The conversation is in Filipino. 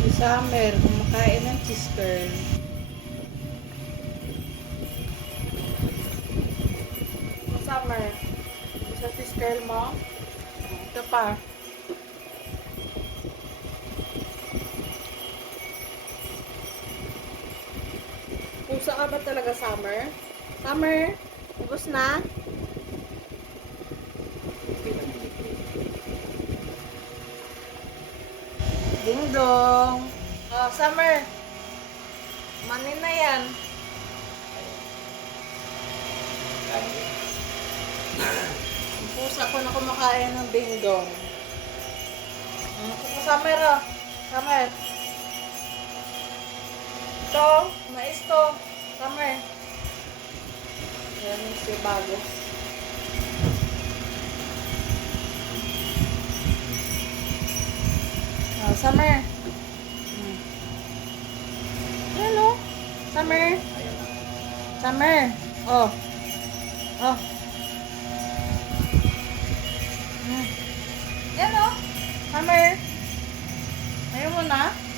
Si Summer, kumakain ng cheese curl. Summer, isa cheese curl mo. Ito pa. Pusa ka ba talaga, Summer? Summer, ubos na? Ding dong. Oh, Summer. Manin na yan. Ang pusa ko na kumakain ng ding dong. Hmm, ito, Summer oh. Summer. Ito, mais to. Summer. Yan yung si Bagos. Oh, Summer. Hmm. Hello. Summer. Summer. Oh. Oh. Hmm. Yan oh. Summer. Ayaw mo na?